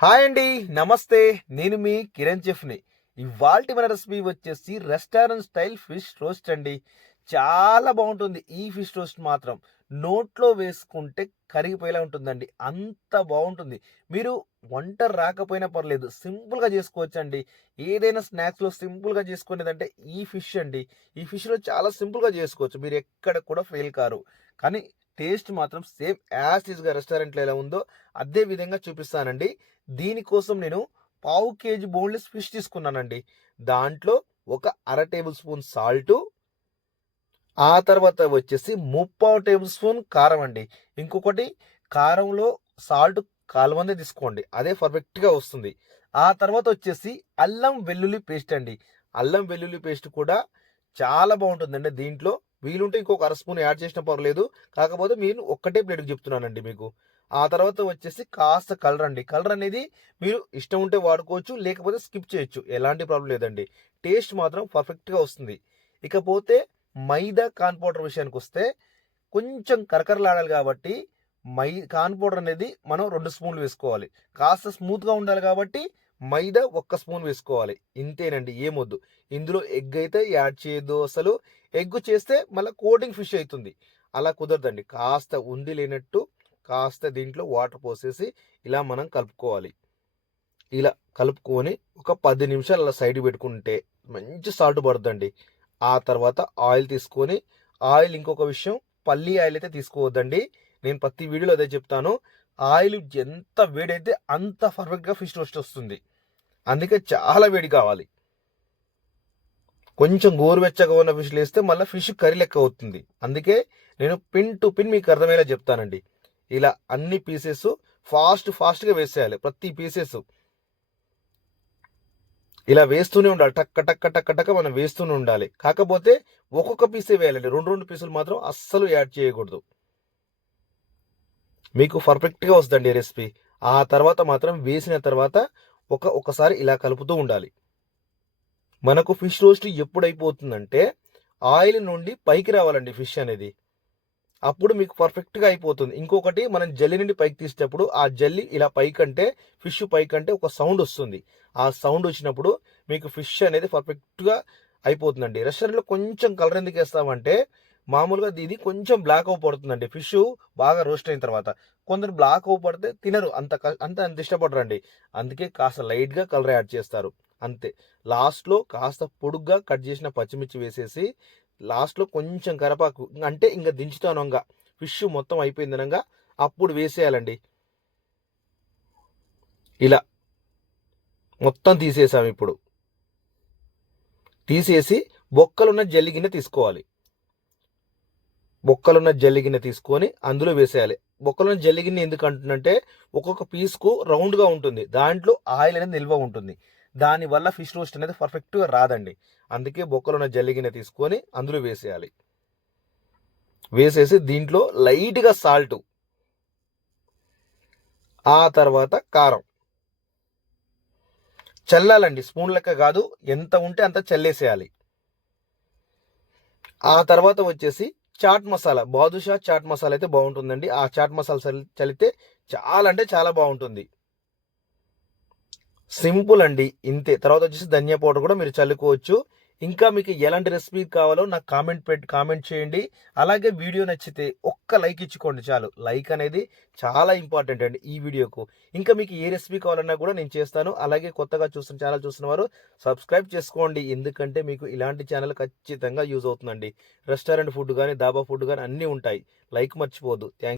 Hi అండి, నమస్తే. నేను మీ కిరణ్ చెఫ్ని. ఇవాల్టి మన రెసిపీ వచ్చేసి రెస్టారెంట్ స్టైల్ ఫిష్ రోస్ట్ అండి. చాలా బాగుంటుంది ఈ ఫిష్ రోస్ట్ మాత్రం. నోట్లో వేసుకుంటే కరిగిపోయేలా ఉంటుందండి, అంత బాగుంటుంది. మీరు వంట రాకపోయినా పర్లేదు, సింపుల్గా చేసుకోవచ్చండి. ఏదైనా స్నాక్స్లో సింపుల్గా చేసుకునేదంటే ఈ ఫిష్ అండి. ఈ ఫిష్లో చాలా సింపుల్గా చేసుకోవచ్చు, మీరు ఎక్కడ కూడా ఫెయిల్ కారు. కానీ టేస్ట్ మాత్రం సేమ్ యాజ్ ఈజ్గా రెస్టారెంట్లో ఎలా ఉందో అదే విధంగా చూపిస్తానండి. దీనికోసం నేను పావు కేజీ బోన్లెస్ ఫిష్ తీసుకున్నానండి. దాంట్లో ఒక అర టేబుల్ స్పూన్ సాల్టు, ఆ తర్వాత వచ్చేసి ముప్పావు టేబుల్ స్పూన్ కారం అండి. ఇంకొకటి, కారంలో సాల్ట్ కాలువందే తీసుకోండి, అదే పర్ఫెక్ట్గా వస్తుంది. ఆ తర్వాత వచ్చేసి అల్లం వెల్లుల్లి పేస్ట్ అండి. అల్లం వెల్లుల్లి పేస్ట్ కూడా చాలా బాగుంటుందండి. దీంట్లో వీలుంటే ఇంకొక అర స్పూన్ యాడ్ చేసినా పర్లేదు, కాకపోతే నేను ఒక్కటే ప్లేట్కి చెప్తున్నానండి మీకు. ఆ తర్వాత వచ్చేసి కాస్త కలర్ అండి. కలర్ అనేది మీరు ఇష్టం ఉంటే వాడుకోవచ్చు, లేకపోతే స్కిప్ చేయొచ్చు, ఎలాంటి ప్రాబ్లం లేదండి. టేస్ట్ మాత్రం పర్ఫెక్ట్గా వస్తుంది. ఇకపోతే మైదా కార్న్ పౌడర్ విషయానికి వస్తే కొంచెం కరకరలాడాలి కాబట్టి కార్న్ పౌడర్ అనేది మనం 2 స్పూన్లు వేసుకోవాలి. కాస్త స్మూత్గా ఉండాలి కాబట్టి మైదా 1 స్పూన్ వేసుకోవాలి. ఇంతేనండి, ఏమొద్దు. ఇందులో ఎగ్ అయితే యాడ్ చేయొద్దు అసలు. ఎగ్ చేస్తే మళ్ళీ కోటింగ్ ఫిష్ అవుతుంది, అలా కుదరదండి. కాస్త ఉంది లేనట్టు కాస్త దీంట్లో వాటర్ పోసేసి ఇలా మనం కలుపుకోవాలి. ఇలా కలుపుకొని ఒక 10 నిమిషాలు అలా సైడ్ పెట్టుకుంటే మంచి సాల్ట్ పడుతుందండి. ఆ తర్వాత ఆయిల్ తీసుకొని, ఆయిల్ ఇంకొక విషయం, పల్లి ఆయిల్ అయితే తీసుకోవద్దండి. నేను ప్రతి వీడియోలో అదే చెప్తాను. ఆయిల్ ఎంత వేడైతే అంత పర్ఫెక్ట్గా ఫిష్ రోస్ట్ వస్తుంది. అందుకే చాలా వేడి కావాలి. కొంచెం గోరువెచ్చగా ఉన్న ఫిష్ వేస్తే మళ్ళీ ఫిష్ కర్రీ లెక్క అవుతుంది. అందుకే నేను పిన్ టు పిన్ మీకు అర్థమయ్యేలా చెప్తానండి. ఇలా అన్ని పీసెస్ ఫాస్ట్గా వేసేయాలి. ప్రతి పీసెస్ ఇలా వేస్తూనే ఉండాలి, టక్క టక్క టక్క టక్క మనం వేస్తూనే ఉండాలి. కాకపోతే ఒక్కొక్క పీసే వేయాలండి, రెండు రెండు పీసులు మాత్రం అస్సలు యాడ్ చేయకూడదు. మీకు పర్ఫెక్ట్గా వస్తుందండి రెసిపీ. ఆ తర్వాత మాత్రం వేసిన తర్వాత ఒకసారి ఇలా కలుపుతూ ఉండాలి. మనకు ఫిష్ రోస్ట్ ఎప్పుడైపోతుందంటే ఆయిల్ నుండి పైకి రావాలండి ఫిష్ అనేది, అప్పుడు మీకు పర్ఫెక్ట్గా అయిపోతుంది. ఇంకొకటి, మనం జల్లి నుండి పైకి తీసేటప్పుడు ఆ జల్లి ఇలా పైకంటే, ఫిష్ పైకంటే ఒక సౌండ్ వస్తుంది. ఆ సౌండ్ వచ్చినప్పుడు మీకు ఫిష్ అనేది పర్ఫెక్ట్గా అయిపోతుందండి. రెస్టారెంట్లో కొంచెం కలర్ ఎందుకు వేస్తామంటే, మామూలుగా ఇది కొంచెం బ్లాక్ అవ్వబడుతుందండి ఫిష్ బాగా రోస్ట్ అయిన తర్వాత. కొందరు బ్లాక్ అవ్వబడితే తినరు, అంత ఇష్టపడరండి. అందుకే కాస్త లైట్గా కలర్ యాడ్ చేస్తారు, అంతే. లాస్ట్లో కాస్త పొడుగ్గా కట్ చేసిన పచ్చిమిర్చి వేసేసి, లాస్ట్లో కొంచెం కరపాకు, అంటే ఇంకా దించుతాను, ఇంకా ఫిష్ మొత్తం అయిపోయిందనగా అప్పుడు వేసేయాలండి. ఇలా మొత్తం తీసేసాం. ఇప్పుడు తీసేసి బొక్కలున్న జల్లి గిన్నె తీసుకోవాలి. బొక్కలున్న జల్లి గిన్నె తీసుకొని అందులో వేసేయాలి. బొక్కలున్న జల్లి గిన్నె ఎందుకు అంటుందంటే, ఒక్కొక్క పీస్కు రౌండ్గా ఉంటుంది, దాంట్లో ఆయిల్ అనేది నిల్వ ఉంటుంది. దానివల్ల ఫిష్ రోస్ట్ అనేది పర్ఫెక్ట్గా రాదండి. అందుకే బొక్కలున్న జల్లి గిన్నె తీసుకొని అందులో వేసేయాలి. వేసేసి దీంట్లో లైట్గా సాల్ట్, ఆ తర్వాత కారం చల్లాలండి, స్పూన్ లెక్క కాదు, ఎంత ఉంటే అంత చల్లేసేయాలి. ఆ తర్వాత వచ్చేసి చాట్ మసాలా, బాదుషా చాట్ మసాలా అయితే బాగుంటుందండి. ఆ చాట్ మసాలా చల్లితే చాలా అంటే చాలా బాగుంటుంది. సింపుల్ అండి, ఇంతే. తర్వాత వచ్చేసి ధనియా పౌడర్ కూడా మీరు చల్లుకోవచ్చు. ఇంకా మీకు ఎలాంటి రెసిపీ కావాలో నాకు కామెంట్ చేయండి. అలాగే వీడియో నచ్చితే ఒక్క లైక్ ఇచ్చుకోండి చాలు. లైక్ అనేది చాలా ఇంపార్టెంట్ అండి ఈ వీడియోకు. ఇంకా మీకు ఏ రెసిపీ కావాలన్నా కూడా నేను చేస్తాను. అలాగే కొత్తగా ఛానల్ చూస్తున్న వారు సబ్స్క్రైబ్ చేసుకోండి, ఎందుకంటే మీకు ఇలాంటి ఛానల్ ఖచ్చితంగా యూజ్ అవుతుందండి. రెస్టారెంట్ ఫుడ్ కానీ, దాబా ఫుడ్ కానీ అన్నీ ఉంటాయి. లైక్ మర్చిపోవద్దు. థ్యాంక్